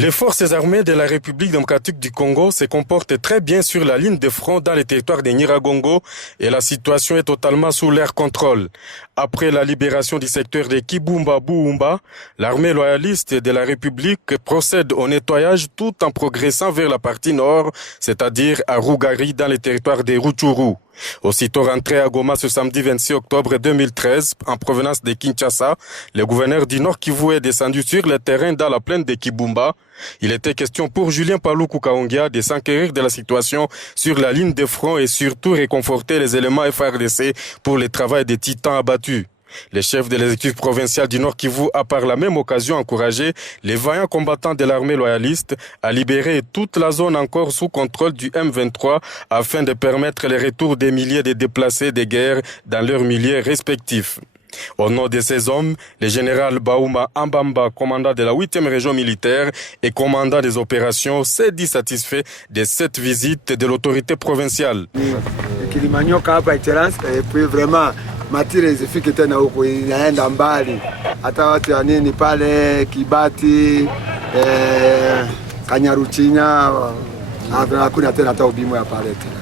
Les forces armées de la République démocratique du Congo se comportent très bien sur la ligne de front dans le territoire de Nyiragongo et la situation est totalement sous leur contrôle. Après la libération du secteur de Kibumba-Buumba, l'armée loyaliste de la République procède au nettoyage tout en progressant vers la partie nord, c'est-à-dire à Rougari dans le territoire de Rutshuru. Aussitôt rentré à Goma ce samedi 26 octobre 2013 en provenance de Kinshasa, le gouverneur du Nord Kivu est descendu sur le terrain dans la plaine de Kibumba. Il était question pour Julien Paluku Kaongia de s'enquérir de la situation sur la ligne de front et surtout réconforter les éléments FARDC pour le travail des titans abattus. Le chef de l'exécutif provincial du Nord Kivu a par la même occasion encouragé les vaillants combattants de l'armée loyaliste à libérer toute la zone encore sous contrôle du M23 afin de permettre le retour des milliers de déplacés de guerre dans leurs milieux respectifs. Au nom de ces hommes, le général Baouma Ambamba, commandant de la 8e région militaire et commandant des opérations, s'est dit satisfait de cette visite de l'autorité provinciale. Matire zifike tena huko, inaenda mbali, hata watu ya nini pale Kibati, Kanyaruchinya, hakuna tena hata ubimo ya pale tena.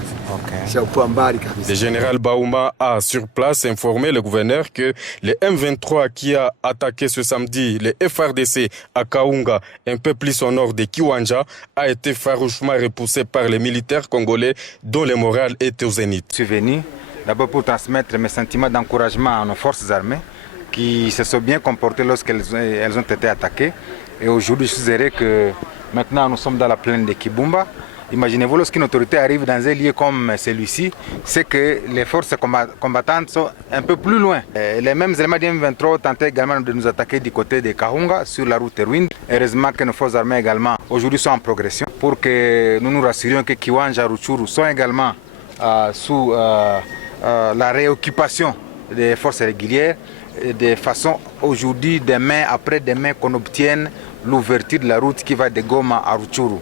Le général Baouma a sur place informé le gouverneur que le M23 qui a attaqué ce samedi le FARDC à Kaunga, un peu plus au nord de Kiwanja, a été farouchement repoussé par les militaires congolais dont le moral était au zénith. Je suis venu d'abord pour transmettre mes sentiments d'encouragement à nos forces armées qui se sont bien comportées lorsqu'elles ont été attaquées. Et aujourd'hui, je suis heureux que maintenant nous sommes dans la plaine de Kibumba. Imaginez-vous, lorsqu'une autorité arrive dans un lieu comme celui-ci, c'est que les forces combattantes sont un peu plus loin. Les mêmes éléments du M23 tentaient également de nous attaquer du côté de Kahunga sur la route Rwindi. Heureusement que nos forces armées également aujourd'hui sont en progression pour que nous nous rassurions que Kiwanja, Rutshuru sont également sous la réoccupation des forces régulières de façon aujourd'hui, demain, après-demain, qu'on obtienne l'ouverture de la route qui va de Goma à Rutshuru.